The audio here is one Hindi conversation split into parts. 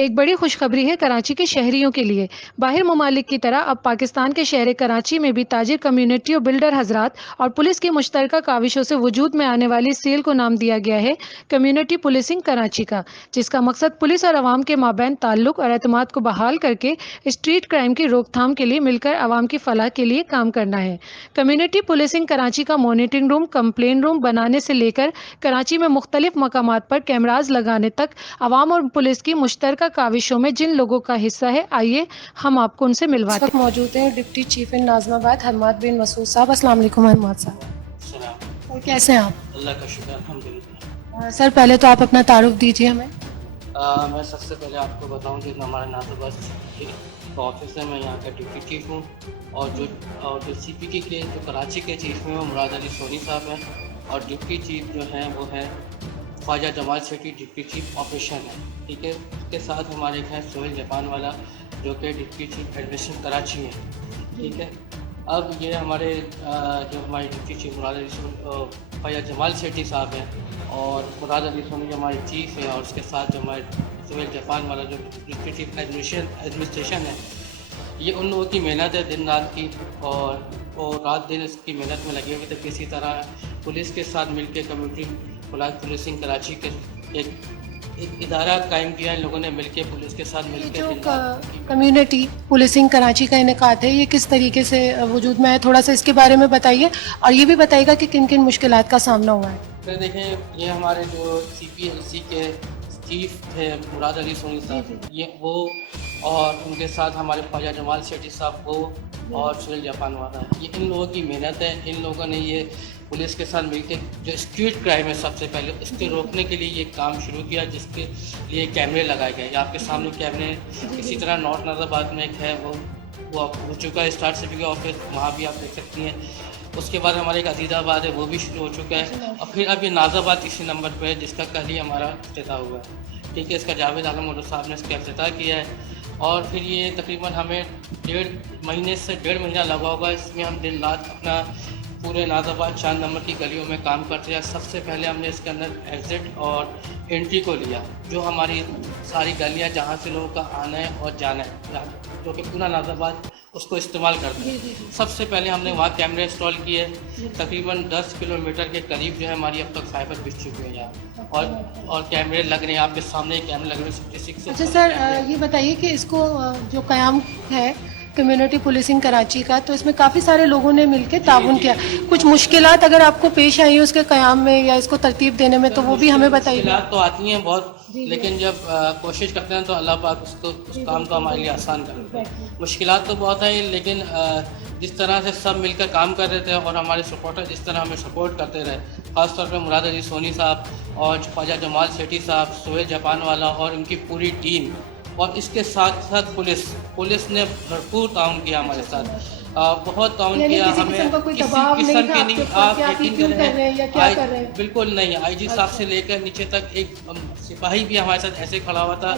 एक बड़ी खुशखबरी है कराची के शहरियों के लिए। बाहर ममालिक की तरह अब पाकिस्तान के शहर कराची में भी ताजिर कम्युनिटी और बिल्डर हजरात और पुलिस की मुश्तरका काविशों से वजूद में आने वाली सेल को नाम दिया गया है कम्युनिटी पुलिसिंग कराची का, जिसका मकसद पुलिस और आवाम के माबैन ताल्लुक और एतमाद को बहाल करके स्ट्रीट क्राइम की रोकथाम के लिए मिलकर आवाम की फलाह के लिए काम करना है। कम्युनिटी पुलिसिंग कराची का मॉनिटरिंग रूम, कंप्लेन रूम बनाने से लेकर कराची में मुख्तलिफ मकामात पर कैमराज लगाने तक आवाम और पुलिस की मुश्तरका काविशों में जिन लोगों का हिस्सा है, आइए हम आपको उनसे इस मिलवाते वक्त मौजूद हैं डिप्टी चीफ इन नाज़िमाबाद हरमात बिन मसूद साहब। अस्सलाम वालेकुम हरमात साहब, सलाम। और कैसे हैं आप? अल्लाह का शुक्र अल्हम्दुलिल्लाह। सर, पहले तो आप अपना तारुफ दीजिए हमें। मैं सबसे पहले आपको बताऊं कि हमारा नाज़िमाबाद ऑफिस है, मैं यहाँ का डिप्टी चीफ हूँ। और जो सीपीके के जो कराची के चीफ हैं वो मुराद अली सोनी साहब हैं, और डिप्टी चीफ जो हैं वो हैं ख्वाजा जमाल सेठी, डिप्टी चीफ ऑपरेशन है। ठीक है, उसके साथ हमारे एक हैं सोहेल जापान वाला जो कि डिप्टी चीफ एडमिनिस्ट्रेशन कराची है। ठीक है, अब ये हमारे जो हमारे डिप्टी चीफ मुराद अली ख्वाजा जमाल सेठी साहब हैं, और मुराद अली सोनी जो हमारे चीफ हैं, और उसके साथ जो हमारे सोहेल जापान वाला जो डिप्टी चीफ एडमिनिस्ट्रेशन है, ये उन लोगों की मेहनत है दिन रात की, और वो रात दिन इसकी मेहनत में लगे हुए थे। किसी तरह पुलिस के साथ मिलकर कम्युनिटी पुलिसिंग कराची के एक इदारा कायम किया इन लोगों ने मिलकर, पुलिस के साथ ये मिलकर जो कम्युनिटी पुलिसिंग कराची का इनेकाद है, ये किस तरीके से वजूद में है, थोड़ा सा इसके बारे में बताइए, और ये भी बताइएगा कि किन किन मुश्किलात का सामना हुआ है। फिर देखें, ये हमारे जो CPLC के चीफ थे मुराद अली सोनी साहब, ये वो, और उनके साथ हमारे ख्वाजा जमाल सेठी साहब वो, और सोहेल जापान वाला, ये इन लोगों की मेहनत है। इन लोगों ने ये पुलिस के साथ मिलकर जो स्ट्रीट क्राइम है सबसे पहले उसके रोकने के लिए ये काम शुरू किया, जिसके लिए कैमरे लगाए गए। आपके सामने कैमरे इसी तरह नॉर्थ नाज़िमाबाद में एक है, वो हो चुका है स्टार्ट सिटी ऑफिस, वहाँ भी आप देख सकती हैं। उसके बाद हमारे एक अजीज़ाबाद है, वो भी शुरू हो चुका है, और फिर अब ये नाज़िमाबाद तीसरे नंबर पे है, जिसका कल ही हमारा इफ्तिताह हुआ है। ठीक है, इसका जावेद आलम मोटर साहब ने इसका इफ्तिताह किया है, और फिर ये तकरीबन हमें 1.5 महीना लगा होगा। इसमें हम दिन रात अपना पूरे नाज़िमाबाद 4 नंबर की गलियों में काम करते हैं। सबसे पहले हमने इसके अंदर एग्ज़िट और एंट्री को लिया, जो हमारी सारी गलियां जहां से लोगों का आना है और जाना है, जो कि पूरा नाज़िमाबाद उसको इस्तेमाल करते हैं। सबसे पहले हमने वहाँ कैमरे इंस्टॉल किए, तकरीबन 10 किलोमीटर के करीब जो है हमारी अब तक फाइबर बिछ चुकी है यहाँ, और कैमरे लग रहे हैं, आपके सामने ही कैमरे लग रहे हैं 56 से। अच्छा सर, ये बताइए कि इसको जो क़याम है कम्युनिटी पुलिसिंग कराची का, तो इसमें काफ़ी सारे लोगों ने मिलकर ताउन किया। कुछ मुश्किलात अगर आपको पेश आई है उसके क़याम में या इसको तरतीब देने में, तो वो भी हमें बताइए। मुश्किलात तो आती हैं बहुत, लेकिन जब कोशिश करते हैं तो अल्लाह पाक उस काम को हमारे लिए आसान करते हैं। मुश्किलात तो बहुत आई, लेकिन जिस तरह से सब मिलकर काम कर रहे थे और हमारे सपोर्टर जिस तरह हमें सपोर्ट करते रहे, ख़ासतौर पर मुराद अली सोनी साहब और ख्वाजा जमाल सेठी साहब, सोहेल जापान वाला और उनकी पूरी टीम, और इसके साथ साथ पुलिस ने भरपूर ताउन किया हमारे साथ, बहुत ताउन किया। हमें किसी किस्म के नहीं, आप यकीन करें, बिल्कुल नहीं। IG साहब से लेकर नीचे तक एक सिपाही भी हमारे साथ ऐसे खड़ा हुआ था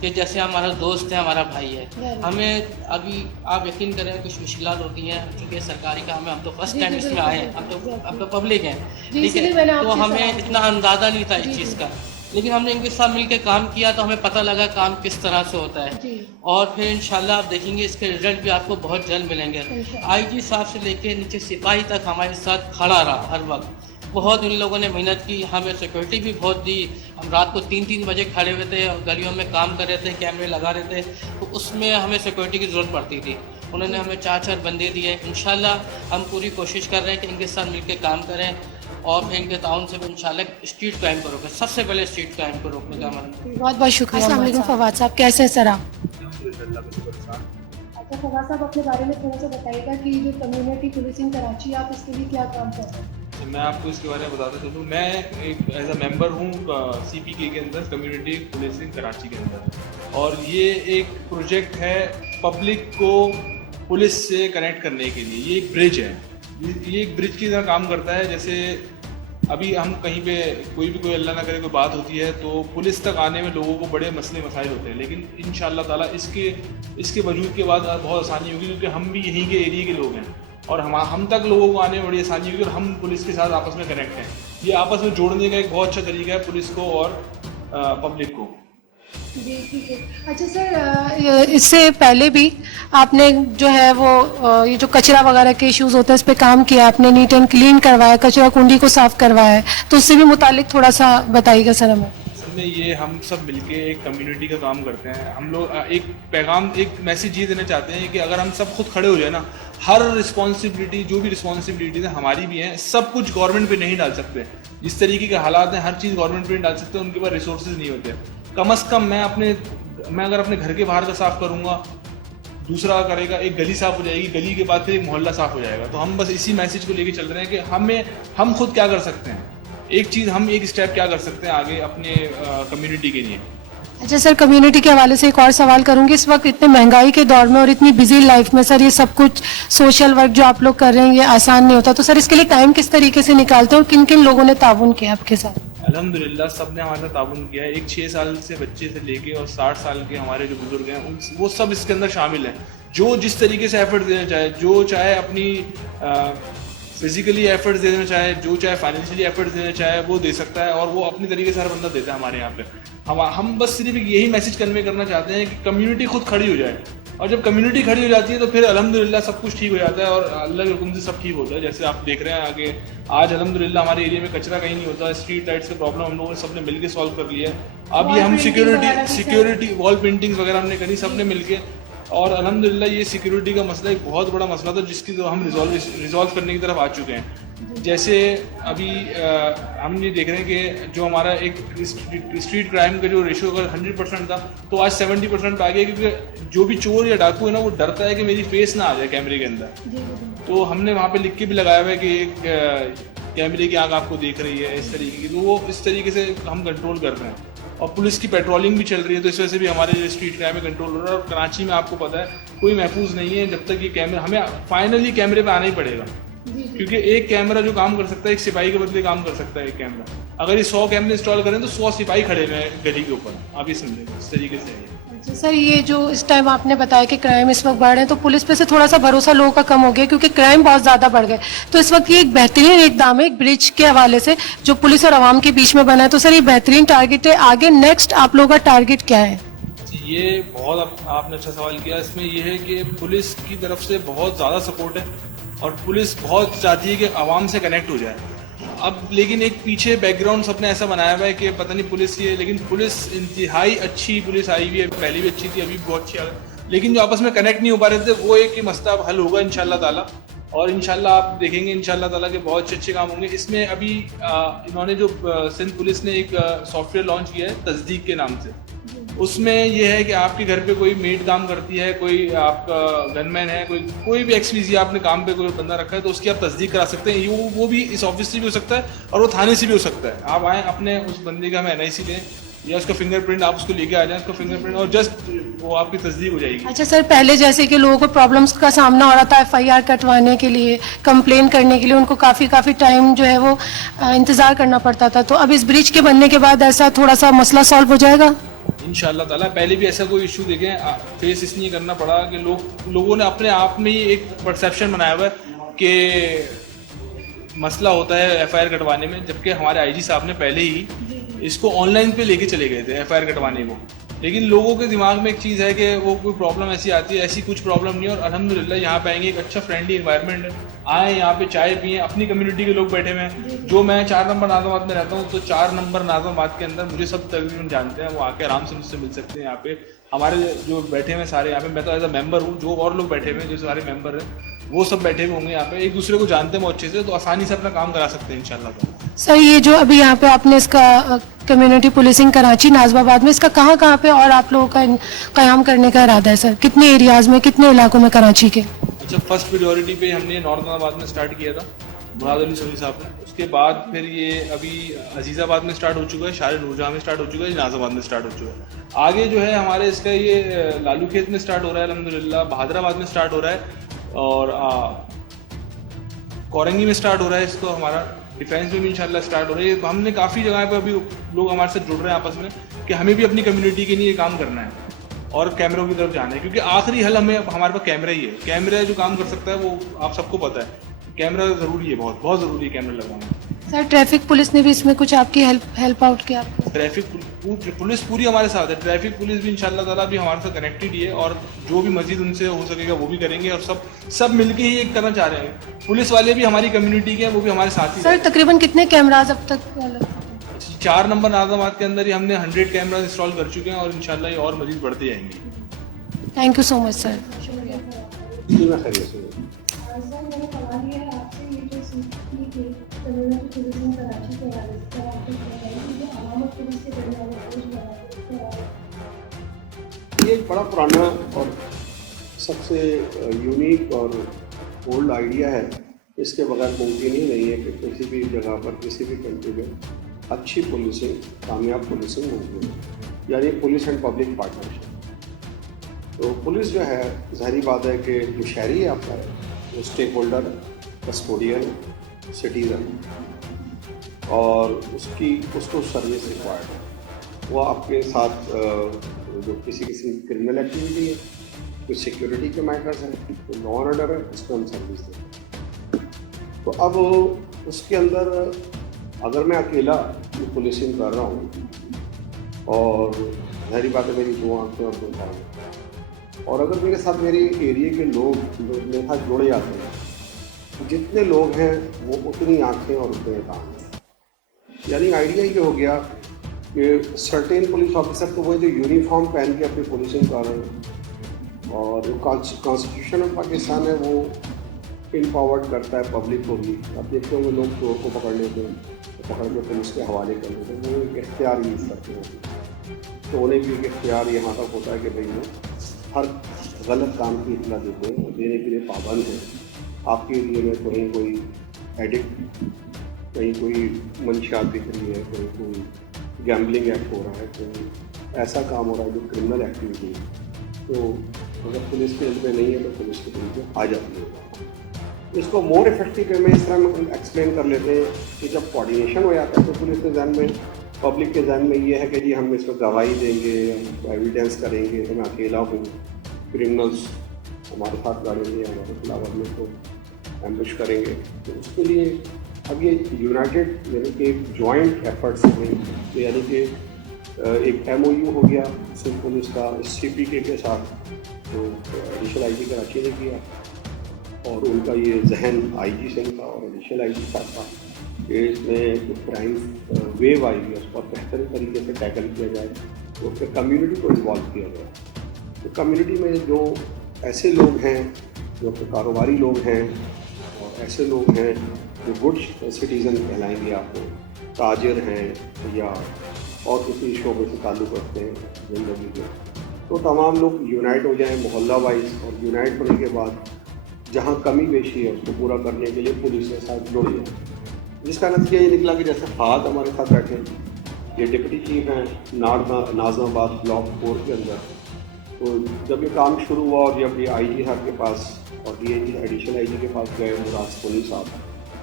कि जैसे हमारा दोस्त है, हमारा भाई है। हमें अभी आप यकीन करें कुछ मुश्किलात होती हैं, क्योंकि सरकारी काम है, हम तो फर्स्ट टाइम इसमें आए हैं, हम तो पब्लिक हैं, ठीक है, तो हमें इतना अंदाज़ा नहीं था इस चीज़ का। लेकिन हमने इनके साथ मिलकर काम किया तो हमें पता लगा काम किस तरह से होता है, और फिर इंशाल्लाह आप देखेंगे इसके रिजल्ट भी आपको बहुत जल्द मिलेंगे। IG साहब से लेके नीचे सिपाही तक हमारे साथ खड़ा रहा हर वक्त। बहुत इन लोगों ने मेहनत की, हमें सिक्योरिटी भी बहुत दी। हम रात को 3-3 बजे खड़े हुए थे और गलियों में काम कर रहे थे, कैमरे लगा रहे थे, तो उसमें हमें सिक्योरिटी की ज़रूरत पड़ती थी। उन्होंने हमें 4-4 बंदे दिए। इंशाल्लाह हम पूरी कोशिश कर रहे हैं कि इनके साथ मिलकर काम करें, और फिर इनके ताउन से भी इंशाल्लाह स्ट्रीट क्राइम को रोकें। सबसे पहले स्ट्रीट क्राइम को रोकने का हमारा बहुत बहुत शुक्रिया। अस्सलाम वालेकुम फवाद साहब, कैसे हैं सर आप? अच्छा फवाद साहब, अपने बारे में थोड़ा सा बताइएगा कि जो कम्युनिटी पुलिसिंग कराची, आप इसके लिए क्या काम कर रहे हैं? तो मैं आपको इसके बारे में बताता चलूँ। मैं एक एज अ मेंबर हूँ CPK के अंदर, कम्युनिटी पुलिसिंग कराची के अंदर, और ये एक प्रोजेक्ट है पब्लिक को पुलिस से कनेक्ट करने के लिए। ये एक ब्रिज है, ये एक ब्रिज की तरह काम करता है। जैसे अभी हम कहीं पे कोई अल्लाह ना करे कोई बात होती है, तो पुलिस तक आने में लोगों को बड़े मसले मसाइल होते हैं, लेकिन इंशाअल्लाह ताला इसके वजूद के बाद बहुत आसानी होगी, क्योंकि हम भी यहीं के एरिया के लोग हैं, और हम तक लोगों को आने में बड़ी आसानी होगी, और हम पुलिस के साथ आपस में कनेक्ट हैं। ये आपस में जोड़ने का एक बहुत अच्छा तरीका है पुलिस को और पब्लिक को। जी, ठीक है। अच्छा सर, इससे पहले भी आपने जो है वो ये जो कचरा वगैरह के इश्यूज होते हैं इस पे काम किया, आपने नीट एंड क्लीन करवाया, कचरा कुंडी को साफ करवाया है, तो उससे भी मुतालिक थोड़ा सा बताइएगा सर हमें। असल में ये हम सब मिलके एक कम्युनिटी का काम करते हैं। हम लोग एक पैगाम, एक मैसेज ये देना चाहते हैं कि अगर हम सब खुद खड़े हो जाए ना, हर रिस्पॉन्सिबिलिटी, जो भी रिस्पॉन्सिबिलिटीज है हमारी भी हैं, सब कुछ गवर्नमेंट पे नहीं डाल सकते। जिस तरीके के हालात हैं, हर चीज़ गवर्नमेंट पे नहीं डाल सकते, उनके पास रिसोर्सेज नहीं होते। कम अज़ कम मैं अगर अपने घर के बाहर का साफ़ करूँगा, दूसरा करेगा, एक गली साफ़ हो जाएगी, गली के बाद फिर एक मोहल्ला साफ़ हो जाएगा। तो हम बस इसी मैसेज को लेके चल रहे हैं कि हम खुद क्या कर सकते हैं, हम एक स्टेप क्या कर सकते हैं आगे अपने कम्युनिटी के लिए। अच्छा सर, कम्युनिटी के हवाले से एक और सवाल करूंगी। इस वक्त इतने महंगाई के दौर में और इतनी बिजी लाइफ में सर ये सब कुछ सोशल वर्क जो आप लोग कर रहे हैं ये आसान नहीं होता, तो सर इसके लिए टाइम किस तरीके से निकालते हैं और किन किन लोगों ने ताउन किया आपके साथ? अल्हम्दुलिल्लाह सब ने हमारे साथ ताउन किया है। एक 6 साल से बच्चे से लेके और 60 साल के हमारे जो बुजुर्ग हैं वो सब इसके अंदर शामिल हैं। जो जिस तरीके से एफर्ट देना चाहे, जो चाहे अपनी फिजिकली एफर्ट्स देना चाहे, जो चाहे फाइनेंशियली एफर्ट्स देना चाहे, वो दे सकता है, और वो अपनी तरीके से हर बंदा देता है हमारे यहाँ पे। हम बस सिर्फ यही मैसेज कन्वे करना चाहते हैं कि कम्युनिटी खुद खड़ी हो जाए, और जब कम्युनिटी खड़ी हो जाती है तो फिर अल्हम्दुलिल्लाह सब कुछ ठीक हो जाता है और अल्लाह के हुक्म से सब ठीक होता है। जैसे आप देख रहे हैं आगे आज अल्हम्दुलिल्लाह हमारे एरिया में कचरा कहीं नहीं होता, स्ट्रीट लाइट्स का प्रॉब्लम हम लोगों ने सबने मिलकर सॉल्व कर लिया है। अब ये हम सिक्योरिटी वॉल पेंटिंग्स वगैरह हमने करी सबने मिलके, और अल्हम्दुलिल्लाह ये सिक्योरिटी का मसला एक बहुत बड़ा मसला था जिसकी तो हम रिजॉल्व करने की तरफ आ चुके हैं। जैसे अभी हम ये देख रहे हैं कि जो हमारा एक स्ट्रीट क्राइम का जो रेशियो अगर 100% था तो आज 70% पे आ गया, क्योंकि जो भी चोर या डाकू है ना वो डरता है कि मेरी फेस ना आ जाए कैमरे के अंदर। तो हमने वहाँ पे लिख के भी लगाया हुआ है कि एक कैमरे की आँख आपको देख रही है इस तरीके की, तो वो इस तरीके से हम कंट्रोल कर रहे हैं। और पुलिस की पेट्रोलिंग भी चल रही है, तो इस वजह से भी हमारे स्ट्रीट क्राइम में कंट्रोल हो रहा है। और कराची में आपको पता है कोई महफूज नहीं है जब तक ये कैमरा, हमें फाइनली कैमरे पे आना ही पड़ेगा, क्योंकि एक कैमरा जो काम कर सकता है एक सिपाही के बदले काम कर सकता है एक कैमरा। अगर ये 100 कैमरे इंस्टॉल करें तो 100 सिपाही खड़े हुए हैं गली के ऊपर, आप ये समझें इस तरीके से है। अच्छा सर, ये जो इस टाइम आपने बताया कि क्राइम इस वक्त बढ़ रहे हैं, तो पुलिस पे से थोड़ा सा भरोसा लोगों का कम हो गया क्योंकि क्राइम बहुत ज़्यादा बढ़ गए, तो इस वक्त ये एक बेहतरीन इकदाम है एक ब्रिज के हवाले से जो पुलिस और आवाम के बीच में बना है, तो सर ये बेहतरीन टारगेट है। आगे नेक्स्ट आप लोगों का टारगेट क्या है? ये बहुत आपने अच्छा सवाल किया। इसमें ये है कि पुलिस की तरफ से बहुत ज़्यादा सपोर्ट है और पुलिस बहुत चाहती है कि आवाम से कनेक्ट हो जाए। अब लेकिन एक पीछे बैकग्राउंड सबने ऐसा बनाया हुआ है कि पता नहीं पुलिस ये, लेकिन पुलिस इंतहाई अच्छी पुलिस आई हुई है, पहले भी अच्छी थी, अभी भी बहुत अच्छी आ गई, लेकिन जो आपस में कनेक्ट नहीं हो पा रहे थे वो एक मसला अब हल होगा इंशाल्लाह ताला। और इंशाल्लाह आप देखेंगे इंशाल्लाह ताला के बहुत अच्छे काम होंगे इसमें। अभी इन्होंने जो सिंध पुलिस ने एक सॉफ्टवेयर लॉन्च किया है तस्दीक के नाम से, उसमें यह है कि आपके घर पे कोई मेड काम करती है, कोई आपका गनमैन है, कोई भी एक्सपीजी आपने काम पे कोई बंदा रखा है तो उसकी आप तस्दीक करा सकते हैं। वो भी इस ऑफिस से भी हो सकता है और वो थाने से भी हो सकता है। आप आएँ अपने उस बंदे का हमें NIC दें या उसका फिंगरप्रिंट आप उसको लेके आ जाएं, उसका फिंगरप्रिंट, और जस्ट वो आपकी तस्दीक हो जाएगी। अच्छा सर, पहले जैसे कि लोगों को प्रॉब्लम्स का सामना हो रहा था FIR कटवाने के लिए, कंप्लेन करने के लिए उनको काफ़ी टाइम जो है वो इंतज़ार करना पड़ता था, तो अब इस ब्रिज के बनने के बाद ऐसा थोड़ा सा मसला सॉल्व हो जाएगा इंशाल्लाह ताला। पहले भी ऐसा कोई इशू देखें फेस इसलिए करना पड़ा कि लोगों ने अपने आप में ही एक परसेप्शन बनाया हुआ है कि मसला होता है FIR कटवाने में, जबकि हमारे IG साहब ने पहले ही इसको ऑनलाइन पे लेके चले गए थे FIR कटवाने को। लेकिन लोगों के दिमाग में एक चीज़ है कि वो कोई प्रॉब्लम ऐसी आती है, ऐसी कुछ प्रॉब्लम नहीं है। और अल्हम्दुलिल्लाह यहाँ पे आएंगे, एक अच्छा फ्रेंडली इन्वायरमेंट है, आए यहाँ पे चाय पिए, अपनी कम्युनिटी के लोग बैठे हुए हैं। जो मैं 4 नंबर नाज़िमाबाद में रहता हूँ तो 4 नंबर नाज़िमाबाद के अंदर मुझे सब तकरीबन जानते हैं, वो आके आराम से मुझसे मिल सकते हैं। यहाँ पे हमारे जो बैठे हुए सारे यहाँ पे, मैं तो एज अ मेंबर हूँ, जो और लोग बैठे हुए हैं जो सारे मेंबर हैं वो सब बैठे हुए होंगे यहाँ पे, एक दूसरे को जानते हैं वो अच्छे से, तो आसानी से अपना काम करा सकते हैं इंशाल्लाह। सर ये जो अभी यहाँ पे आपने इसका कम्युनिटी पुलिसिंग कराची नाज़िमाबाद में इसका कहाँ पे और आप लोगों का क़याम करने का इरादा है सर? कितने एरियाज़ में, कितने इलाकों में कराची के? अच्छा, फर्स्ट प्रायोरिटी पे हमने नॉर्थ नाज़िमाबाद में स्टार्ट किया था मुराद अली सोनी साहब ने, उसके बाद फिर ये अभी अजीज़ाबाद में स्टार्ट हो चुका है, शार नूरजहाँ में स्टार्ट हो चुका है, नाज़िमाबाद में स्टार्ट हो चुका है। आगे जो है हमारे इसका ये लालू खेत में स्टार्ट हो रहा है अल्हम्दुलिल्लाह, बहादराबाद में स्टार्ट हो रहा है, और कोरंगी में स्टार्ट हो रहा है इसको, हमारा डिफेंस में भी इंशाल्लाह स्टार्ट हो रही है। हमने काफ़ी जगह पे अभी लोग हमारे साथ जुड़ रहे हैं आपस में कि हमें भी अपनी कम्युनिटी के लिए काम करना है और कैमरों की तरफ जाना है, क्योंकि आखिरी हल हमारे पास कैमरा ही है। कैमरा जो काम कर सकता है वो आप सबको पता है, कैमरा ज़रूरी है, बहुत ज़रूरी है कैमरा लगवाना। सर ट्रैफिक पुलिस ने भी इसमें कुछ आपकी हेल्प आउट किया आपको? ट्रैफिक पुलिस पूरी हमारे साथ है। ट्रैफिक पुलिस भी इंशाल्लाह ताला भी हमारे साथ कनेक्टेड ही है, और जो भी मजीद उनसे हो सकेगा वो भी करेंगे, और सब मिलके ही एक करना चाह रहे हैं। पुलिस वाले भी हमारी कम्युनिटी के हैं, वो भी हमारे साथ ही सर तकरीबन कितने कैमराज अब तक 4 नंबर नाज़ाबाद के अंदर ही हमने 100 कैमरा इंस्टॉल कर चुके हैं, और इंशाल्लाह ये और मजीद बढ़ते जाएंगे। Thank you so much sir. ये एक बड़ा पुराना और सबसे यूनिक और ओल्ड आइडिया है। इसके बगैर मुमकिन ही नहीं है कि किसी भी जगह पर किसी भी कंट्री में अच्छी पुलिसिंग, कामयाब पुलिसिंग मुमकिन है, यानी पुलिस एंड पब्लिक पार्टनरशिप। तो पुलिस जो है, ज़ाहिर बात है कि जो शहरी है आपका, वो स्टेक होल्डर, कस्टोडियन, सिटीज़न, और उसको सर्विस रिक्वायर्ड है। वो आपके साथ जो किसी किस्म की क्रिमिनल एक्टिविटी है, कुछ सिक्योरिटी के मैटर्स हैं, कोई लॉ एंड ऑर्डर है, उसको हम सर्विस देते हैं। तो अब उसके अंदर अगर मैं अकेला पुलिसिंग कर रहा हूँ, और ज़ाहिर बात है मेरी 2 आँखें और 2 कान, और अगर मेरे साथ मेरे एरिया के लोग मेरे साथ जुड़े जाते हैं, जितने लोग हैं वो उतनी आँखें और उतने कान हैं। यानी आइडिया ये हो गया कि सर्टेन पुलिस ऑफिसर तो वो जो यूनिफॉर्म पहन के अपनी पुलिसिंग कर रहे हैं, और जो कॉन्स्टिट्यूशन ऑफ पाकिस्तान है वो इम्पावर्ड करता है पब्लिक को भी। आप देखते होंगे लोग चोर को पकड़ लेते हैं, तो पकड़ के पुलिस के हवाले कर लेते हैं, वो एक इख्तियार यूज़ करते हैं। तो उन्हें भी एक इख्तियार यहाँ तक होता है कि भाई वो हर गलत काम की इतला देते हैं, देने के लिए पाबंद है। आपके एरिए में कहीं कोई एडिक्ट, कहीं कोई मंशियात दिख रही है, कहीं कोई गैम्बलिंग एक्ट हो रहा है, कोई ऐसा काम हो रहा है जो क्रिमिनल एक्टिविटी है, तो अगर पुलिस के में नहीं है तो पुलिस के में आ जाती है। इसको मोर इफेक्टिव में इस तरह में एक्सप्लेन कर लेते हैं कि जब कोऑर्डिनेशन हो जाता है तो पुलिस के जहन में, पब्लिक के जहन में ये है कि जी हम इसको गवाही देंगे, एविडेंस करेंगे, तो मैं अकेला हूँ, क्रिमिनल्स हमारे साथ लड़ेंगे, हमारे खिलाफ हम इसको एम्बुश करेंगे। तो उसके लिए अब ये यूनाइटेड यानी कि एक जॉइंट एफर्ट्स हैं, यानी कि एक MOU हो गया सिंध पुलिस का CPK के साथ, जो एडिशनल IG कराची ने किया, और उनका ये जहन IG सिंध था और एडिशनल IG साथ था कि इसमें जो क्राइम वेव आई है उसको बेहतर तरीके से टैकल किया जाए, तो उसके कम्युनिटी को इन्वॉल्व किया जाए। तो कम्युनिटी में जो ऐसे लोग हैं जो कारोबारी लोग हैं, और ऐसे लोग हैं जो गुड सिटीज़न कहलाएंगे आपको, ताजिर हैं या और किसी शोबे से ताल्लुक़ रखते हैं ज़िंदगी के, तो तमाम लोग यूनाइट हो जाएं मोहल्ला वाइज, और यूनाइट होने के बाद जहां कमी बेशी है उसको पूरा करने के लिए पुलिस के साथ जुड़ जाए। जिसका नतीजा ये निकला कि जैसे फाद हमारे साथ बैठे, ये डिप्टी चीफ हैं नाज़ाबाद ब्लॉक 4 के अंदर। तो जब ये काम शुरू हुआ और जब ये IG साहब के पास और DIG एडिशनल IG के पास गए मुराद सोनी साहब,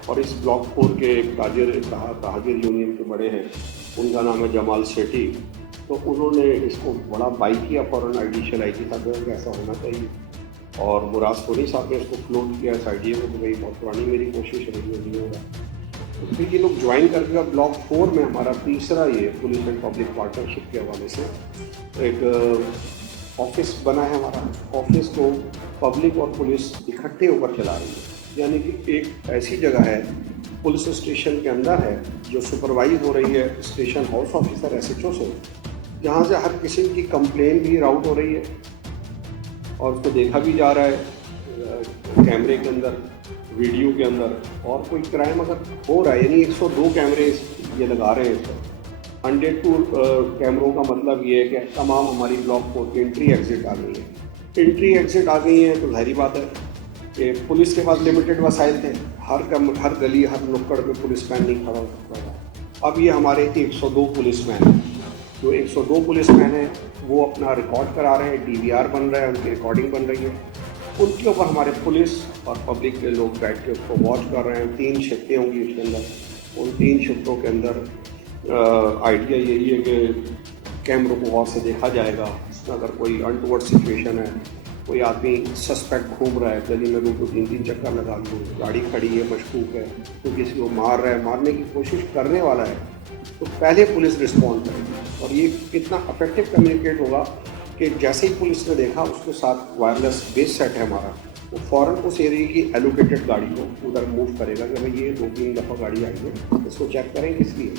और इस ब्लॉक 4 के एक ताजिर यूनियन के बड़े हैं, उनका नाम है जमाल सेठी, तो उन्होंने इसको बड़ा बाई किया फ़ौरन एडिशनल IG साहब को ऐसा होना चाहिए, और मुराद सोनी साहब ने इसको फ्लोट किया इस आइडिया में कि भाई बहुत पुरानी मेरी कोशिश है, नहीं होगा। तो फिर ये लोग ज्वाइन करके ब्लॉक 4 में हमारा तीसरा ये पुलिस एंड पब्लिक पार्टनरशिप के हवाले से एक ऑफिस बना है। हमारा ऑफिस को पब्लिक और पुलिस इकट्ठे होकर चला रही है, यानी कि एक ऐसी जगह है पुलिस स्टेशन के अंदर है जो सुपरवाइज हो रही है स्टेशन हाउस ऑफिसर SHO से, जहाँ से हर किस्म की कंप्लेन भी राउट हो रही है और उसको देखा भी जा रहा है कैमरे के अंदर, वीडियो के अंदर। और कोई क्राइम अगर हो रहा है, यानी 102 कैमरे ये लगा रहे हैं इस पर। 102 कैमरों का मतलब ये है कि तमाम हमारी ब्लॉक 4 की एंट्री एग्ज़िट आ गई है। एंट्री एग्ज़िट आ गई है तो जाहिर बात है कि पुलिस के पास लिमिटेड वसाइल थे, हर गली हर नुक्कड़ पे पुलिस मैन नहीं खड़ा हो सकता था। अब ये हमारे 102 पुलिस मैन हैं, जो 102 पुलिस मैन हैं वो अपना रिकॉर्ड करा रहे हैं, DVR बन रहा है, उनकी रिकॉर्डिंग बन रही है, उनके ऊपर हमारे पुलिस और पब्लिक के लोग बैठ के उसको वॉच कर रहे हैं। 3 शिफ्टें होंगी उसके अंदर। उन 3 शिफ्टों के अंदर आइडिया यही है कि कैमरों को गौर से देखा जाएगा, अगर कोई अनटूवर्ड सिचुएशन है कोई आदमी सस्पेक्ट घूम रहा है गली में, लोग 2-3 चक्कर लगा लो, गाड़ी खड़ी है, मशकूक है, तो किसी को मार रहा है, मारने की कोशिश करने वाला है, तो पहले पुलिस रिस्पॉन्ड करेगी। और ये कितना अफेक्टिव कम्युनिकेट होगा कि जैसे ही पुलिस ने देखा उसके साथ वायरलेस बेस सेट है हमारा, वो फ़ौरन उस एरिया की एलोकेटेड गाड़ी को उधर मूव करेगा कि भाई ये 2-3 दफ़ा गाड़ी आई है, इसको चेक करें किस लिए।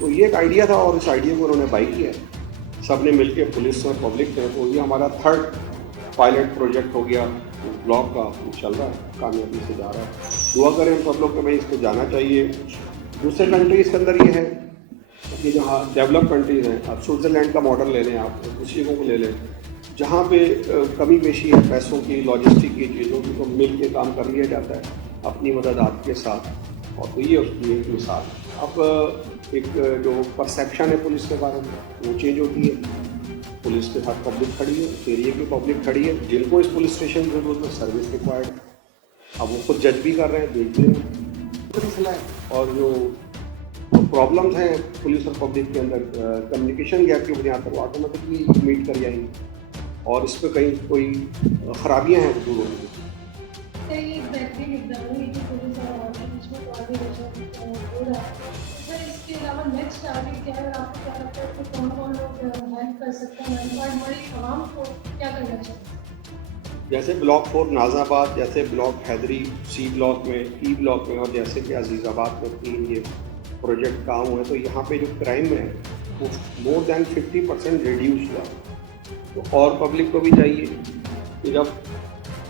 तो ये एक आइडिया था और इस आइडिया को उन्होंने बाई किया, सब ने मिल के, पुलिस और पब्लिक ने। तो ये हमारा 3rd पायलट प्रोजेक्ट हो गया ब्लॉक का, चल रहा है, कामयाबी से जा रहा है। दुआ करें हम सब लोग कि भाई इसको जाना चाहिए। दूसरे कंट्रीज़ के अंदर ये है कि जहाँ डेवलप कंट्रीज़ हैं, आप स्विट्ज़रलैंड का मॉडल ले लें, आप दूसरी को ले लें, जहाँ पे कमी पेशी है पैसों की, लॉजिस्टिक की चीज़ों की, तो मिल के काम कर लिया जाता है अपनी मदद आपके साथ। और तो ये उसकी एक मिसाल। अब एक जो परसेप्शन है पुलिस के बारे में वो चेंज होती है। पुलिस के साथ पब्लिक खड़ी है, उस एरिया की पब्लिक खड़ी है, जिनको इस पुलिस स्टेशन की जरूरत है, सर्विस रिक्वायर्ड है। अब वो खुद जज भी कर रहे हैं, देख भी रहे हैं, तो मसला है। और जो प्रॉब्लम्स हैं पुलिस और पब्लिक के अंदर कम्युनिकेशन गैप की बुनियाद पर, वो ऑटोमेटिकली मीट कर जाएंगी और इस पर कहीं कोई खराबियाँ हैं दूर होंगी। इसके अलावा नेक्स्ट टारगेट क्या है, आपको क्या लगता है कि कौन-कौन लोग हेल्प कर सकते हैं और हमारी आवाम को क्या करना चाहिए? जैसे ब्लॉक 4 नाज़ाबाद, जैसे ब्लॉक हैदरी सी ब्लॉक में, ई ब्लॉक में, और जैसे कि अजीज़ाबाद में 3 ये प्रोजेक्ट काम हुए, तो यहाँ पे जो क्राइम है वो मोर दैन 50% रिड्यूस हुआ। तो और पब्लिक को भी चाहिए कि जब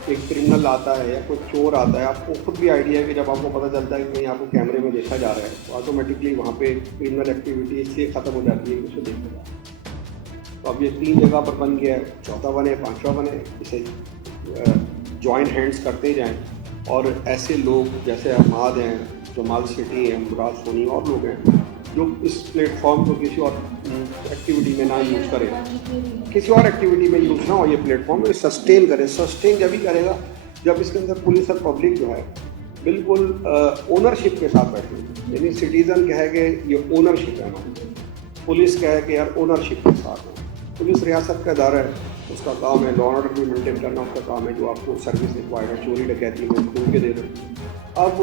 एक क्रिमिनल आता है या कोई चोर आता है, आपको खुद भी आइडिया है कि जब आपको पता चलता है कि कहीं आपको कैमरे में देखा जा रहा है, तो ऑटोमेटिकली वहाँ पे क्रिमिनल एक्टिविटी इसलिए ख़त्म हो जाती है कि उसे देखा जा रहा है। तो अब ये 3 जगह पर बन गया है, 4था बने, 5वां बने, इसे जॉइंट हैंड्स करते जाएं। और ऐसे लोग जैसे अहमद हैं, जमाल सिटी हैं, मुराद सोनी और लोग हैं जो इस प्लेटफॉर्म को किसी और एक्टिविटी में ना यूज़ करें, किसी और एक्टिविटी में यूज़ ना हो, ये प्लेटफॉर्म में सस्टेन करें। सस्टेन जब ही करेगा जब इसके अंदर पुलिस और पब्लिक जो है बिल्कुल ओनरशिप के साथ बैठे, यानी सिटीज़न कहे कि ये ओनरशिप है हमारी, पुलिस कहे कि यार ओनरशिप के साथ है। पुलिस रियासत का इदारा है, उसका काम है लॉ एंड ऑर्डर भी मेंटेन करना, उसका काम है जो आपको सर्विस रिक्वायर्ड है, चोरी डकैती में खोल के दे रहे। अब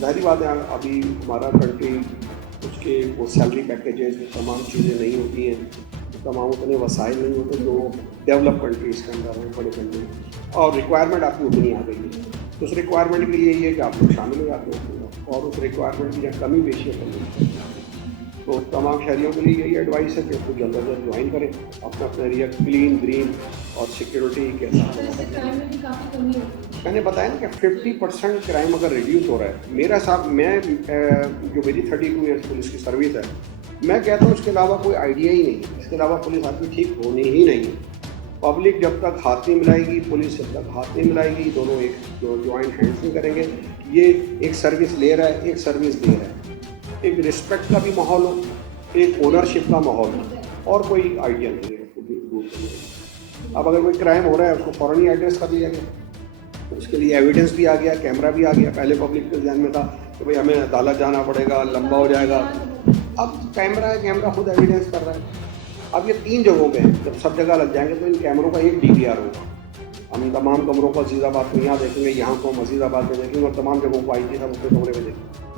जाहिर बात है अभी हमारा कंट्री, उसके वो सैलरी पैकेजेस, तमाम चीज़ें नहीं होती हैं, तमाम उतने वसाइल नहीं होते जो डेवलप कंट्रीज़ के अंदर हैं, बड़े कंट्री, और रिक्वायरमेंट आपकी उतनी आ गई है। तो उस रिक्वायरमेंट के लिए ये है कि आप लोग शामिल हो जाते हैं और उस रिक्वायरमेंट की जहाँ कमी पेशी है तो तमाम शहरियों के लिए यही एडवाइस है कि उसको जल्द अज जल्द ज्वाइन करें, अपना अपना एरिया क्लीन, ग्रीन और सिक्योरिटी के साथ। मैंने बताया ना कि 50% क्राइम अगर रिड्यूस हो रहा है, मेरा साहब, मैं जो मेरी 32 ईयर्स पुलिस की सर्विस है, मैं कहता हूँ इसके अलावा कोई आइडिया ही नहीं है, इसके अलावा पुलिस आदमी ठीक होनी ही नहीं है। पब्लिक जब तक हाथ नहीं मिलाएगी, पुलिस जब तक हाथ नहीं मिलाएगी, दोनों एक जो ज्वाइंट हैंड्स नहीं करेंगे, ये एक सर्विस ले रहा है, एक सर्विस दे रहा है, एक रिस्पेक्ट का भी माहौल हो, एक ओनरशिप का माहौल हो, और कोई आइडिया नहीं है दूर से। अब अगर कोई क्राइम हो रहा है उसको फ़ौरन ही एड्रेस कर दिया गया, उसके लिए एविडेंस भी आ गया, कैमरा भी आ गया। पहले पब्लिक के ध्यान में था कि भाई हमें अदालत जाना पड़ेगा, लंबा हो जाएगा, अब कैमरा है, कैमरा खुद एविडेंस कर रहा है। अब ये 3 जगहों पे हैं, जब सब जगह लग जाएंगे तो इन कैमरों का एक DVR होगा। हम तमाम कमरों को अजीज़ाबाद में यहाँ देखेंगे, यहाँ को हम अजीज़ाबाद में देखेंगे, और तमाम जगहों को IT साहब उसके कमरे में देखेंगे।